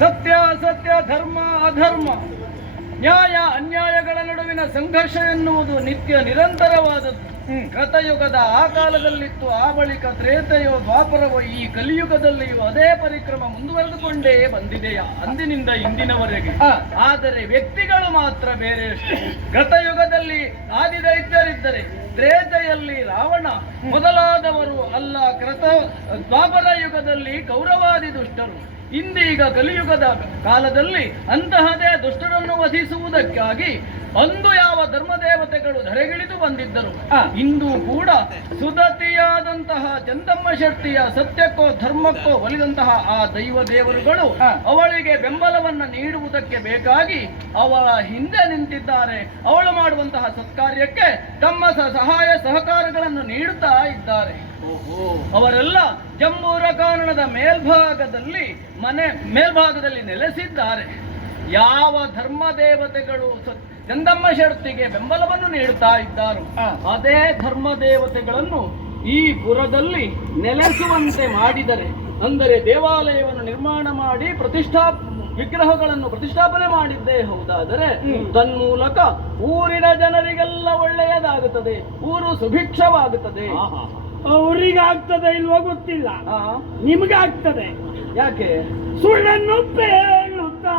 ಸತ್ಯ ಅಸತ್ಯ, ಧರ್ಮ ಅಧರ್ಮ, ನ್ಯಾಯ ಅನ್ಯಾಯಗಳ ನಡುವಿನ ಸಂಘರ್ಷ ಎನ್ನುವುದು ನಿತ್ಯ ನಿರಂತರವಾದದ್ದು. ಕೃತಯುಗದ ಆ ಕಾಲದಲ್ಲಿತ್ತು, ಆ ಬಳಿಕ ತ್ರೇತೆಯೋ ದ್ವಾಪರವೋ ಈ ಕಲಿಯುಗದಲ್ಲಿಯೂ ಅದೇ ಪರಿಕ್ರಮ ಮುಂದುವರೆದುಕೊಂಡೇ ಬಂದಿದೆಯಾ ಅಂದಿನಿಂದ ಇಂದಿನವರೆಗೆ. ಆದರೆ ವ್ಯಕ್ತಿಗಳು ಮಾತ್ರ ಬೇರೆಯಷ್ಟು. ಕೃತಯುಗದಲ್ಲಿ ಆದಿದೈತ್ಯರಿದ್ದರೆ, ತ್ರೇತೆಯಲ್ಲಿ ರಾವಣ ಮೊದಲಾದವರು ಅಲ್ಲ, ದ್ವಾಪರ ಯುಗದಲ್ಲಿ ಕೌರವಾದಿ ದುಷ್ಟರು, ಇಂದೀಗ ಕಲಿಯುಗದ ಕಾಲದಲ್ಲಿ ಅಂತಹದೇ ದುಷ್ಟರನ್ನು ವಧಿಸುವುದಕ್ಕಾಗಿ ಅಂದು ಯಾವ ಧರ್ಮದೇವತೆಗಳು ಧರೆಗಿಳಿದು ಬಂದಿದ್ದರು, ಇಂದು ಕೂಡ ಸುದತಿಯಾದಂತಹ ಚಂದಮ್ಮ ಶೆಟ್ಟಿಯ ಸತ್ಯಕ್ಕೋ ಧರ್ಮಕ್ಕೋ ಒಲಿದಂತಹ ಆ ದೈವ ದೇವರುಗಳು ಅವಳಿಗೆ ಬೆಂಬಲವನ್ನ ನೀಡುವುದಕ್ಕೆ ಬೇಕಾಗಿ ಅವಳ ಹಿಂದೆ ನಿಂತಿದ್ದಾರೆ. ಅವಳು ಮಾಡುವಂತಹ ಸತ್ಕಾರ್ಯಕ್ಕೆ ತಮ್ಮ ಸಹಾಯ ಸಹಕಾರಗಳನ್ನು ನೀಡುತ್ತಾ ಇದ್ದಾರೆ. ಅವರೆಲ್ಲ ಜಂಬೂರ ಕಾನನದ ಮೇಲ್ಭಾಗದಲ್ಲಿ ನೆಲೆಸಿದ್ದಾರೆ. ಯಾವ ಧರ್ಮ ದೇವತೆಗಳು ಚಂದಮ್ಮ ಶೆಟ್ಟಿಗೆ ಬೆಂಬಲವನ್ನು ನೀಡುತ್ತಾ ಇದ್ದಾರೋ ಅದೇ ಧರ್ಮ ದೇವತೆಗಳನ್ನು ಈ ಪುರದಲ್ಲಿ ನೆಲೆಸುವಂತೆ ಮಾಡಿದರೆ, ಅಂದರೆ ದೇವಾಲಯವನ್ನು ನಿರ್ಮಾಣ ಮಾಡಿ ವಿಗ್ರಹಗಳನ್ನು ಪ್ರತಿಷ್ಠಾಪನೆ ಮಾಡಿದ್ದೇ ಹೌದಾದರೆ ತನ್ಮೂಲಕ ಊರಿನ ಜನರಿಗೆಲ್ಲ ಒಳ್ಳೆಯದಾಗುತ್ತದೆ, ಊರು ಸುಭಿಕ್ಷವಾಗುತ್ತದೆ. ಅವರಿಗಾಗ್ತದೆ ಇಲ್ವೋ ಗೊತ್ತಿಲ್ಲ, ನಿಮಗಾಗ್ತದೆ. ಯಾಕೆ? ಸುಳ್ಳನ್ನು ಹೇಳುತ್ತಾ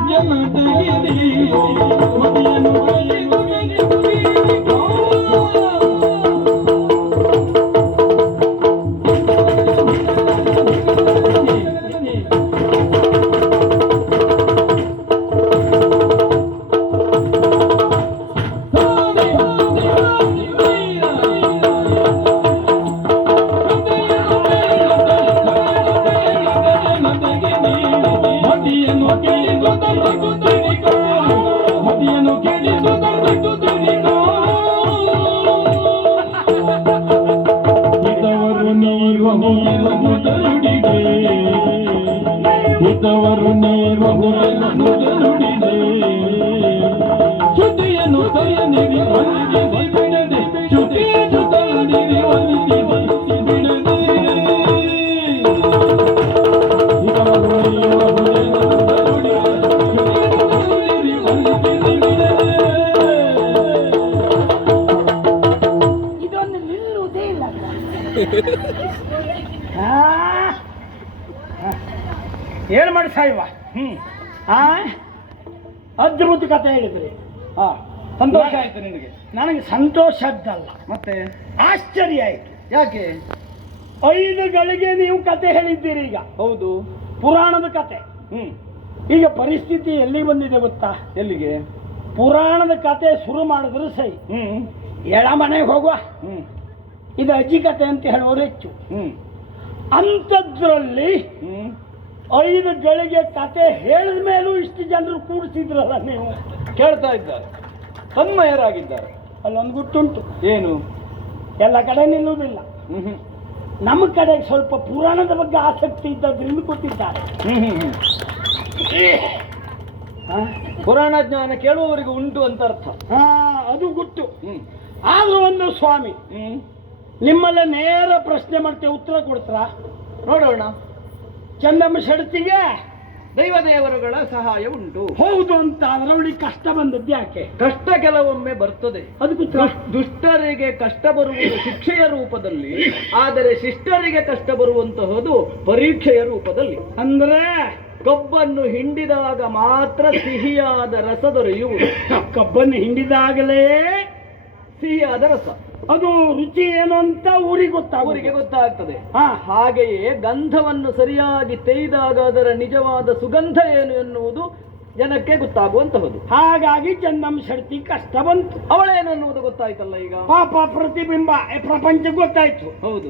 ಹಿತವರು ನುಡಿದೆ ಚ್ಯುತಿಯನ್ನು ತಯನಿರಿ ಒಲಿಸಿ ಬಿಡದೆ, ಚ್ಯುತಿಯ ಜೊತೆಯೊಂದಿಗೆ ಒಲಿಸಿ ಬಿಡದೆ. ಇದೊಂದು ನಿಲ್ಲುವುದೇ ಇಲ್ಲ. ಏನು ಮಾಡಿ ಸಾಯುವ. ಅದ್ಭುತ ಕಥೆ ಹೇಳಿದ್ರಿ. ಸಂತೋಷ ಆಯ್ತು ನಿನಗೆ? ನನಗೆ ಸಂತೋಷದ್ದಲ್ಲ, ಮತ್ತೆ ಆಶ್ಚರ್ಯ ಆಯ್ತು. ಯಾಕೆ? 5 ಗಳಿಗೆ ನೀವು ಕತೆ ಹೇಳಿದ್ದೀರಿ. ಈಗ ಹೌದು, ಪುರಾಣದ ಕತೆ. ಈಗ ಪರಿಸ್ಥಿತಿ ಎಲ್ಲಿ ಬಂದಿದೆ ಗೊತ್ತಾ? ಎಲ್ಲಿಗೆ? ಪುರಾಣದ ಕತೆ ಶುರು ಮಾಡಿದ್ರೆ ಸೈ ಎಳ ಮನೆಗೆ ಹೋಗುವ, ಇದು ಅಜ್ಜಿ ಕತೆ ಅಂತ ಹೇಳುವವರು ಹೆಚ್ಚು. ಅಂಥದ್ರಲ್ಲಿ 5 ಗಳಿಗೆ ಕತೆ ಹೇಳಿದ ಮೇಲೂ ಇಷ್ಟು ಜನರು ಕೂಡಿಸಿದ್ರಲ್ಲ, ನೀವು ಕೇಳ್ತಾ ಇದ್ದಾರೆ, ತನ್ಮಯರಾಗಿದ್ದಾರೆ. ಅಲ್ಲೊಂದು ಗುಟ್ಟುಂಟು. ಏನು? ಎಲ್ಲ ಕಡೆ ನಿಲ್ಲುವುದಿಲ್ಲ. ನಮ್ಮ ಕಡೆಗೆ ಸ್ವಲ್ಪ ಪುರಾಣದ ಬಗ್ಗೆ ಆಸಕ್ತಿ ಇದ್ದದ್ರಿಂದ ಕೂತಿದ್ದಾರೆ. ಪುರಾಣ ಜ್ಞಾನ ಕೇಳುವವರಿಗೆ ಉಂಟು ಅಂತ ಅರ್ಥ. ಅದು ಗುಟ್ಟು. ಆದ್ರೂ ಒಂದು ಸ್ವಾಮಿ, ನಿಮ್ಮಲ್ಲ ನೇರ ಪ್ರಶ್ನೆ ಮಾಡ್ತೇವೆ, ಉತ್ತರ ಕೊಡ್ತಾರ ನೋಡೋಣ. ಚಂದಮ್ಮ ಶೆಟ್ಟಿಗೆ ದೈವದೇವರುಗಳ ಸಹಾಯ ಉಂಟು, ಹೌದು ಅಂತ. ಆದ್ರೆ ಅವಳಿಗೆ ಕಷ್ಟ ಬಂದದ್ದು ಯಾಕೆ? ಕಷ್ಟ ಕೆಲವೊಮ್ಮೆ ಬರ್ತದೆ. ಅದಕ್ಕೂ ದುಷ್ಟರಿಗೆ ಕಷ್ಟ ಬರುವುದು ಶಿಕ್ಷೆಯ ರೂಪದಲ್ಲಿ, ಆದರೆ ಶಿಷ್ಟರಿಗೆ ಕಷ್ಟ ಬರುವಂತಹದ್ದು ಪರೀಕ್ಷೆಯ ರೂಪದಲ್ಲಿ. ಅಂದ್ರೆ ಕಬ್ಬನ್ನು ಹಿಂಡಿದಾಗ ಮಾತ್ರ ಸಿಹಿಯಾದ ರಸ ದೊರೆಯುವುದು. ಕಬ್ಬನ್ನು ಹಿಂಡಿದಾಗಲೇ ಸಿಹಿಯಾದ ರಸ, ಅದು ರುಚಿ ಏನು ಅಂತ ಊರಿಗೆ ಗೊತ್ತಾಗ್ತದೆ. ಹಾಗೆಯೇ ಗಂಧವನ್ನು ಸರಿಯಾಗಿ ತೆಗೆದಾಗ ಅದರ ನಿಜವಾದ ಸುಗಂಧ ಏನು ಎನ್ನುವುದು ಜನಕ್ಕೆ ಗೊತ್ತಾಗುವಂತಹದ್ದು. ಹಾಗಾಗಿ ಚಂದಮ್ಮ ಶೆಟ್ಟಿ ಕಷ್ಟ ಬಂತು. ಅವಳೇನು ಅನ್ನುವುದು ಗೊತ್ತಾಯ್ತಲ್ಲ ಈಗ. ಪಾಪ ಪ್ರತಿಬಿಂಬ ಪ್ರಪಂಚ ಗೊತ್ತಾಯ್ತು. ಹೌದು.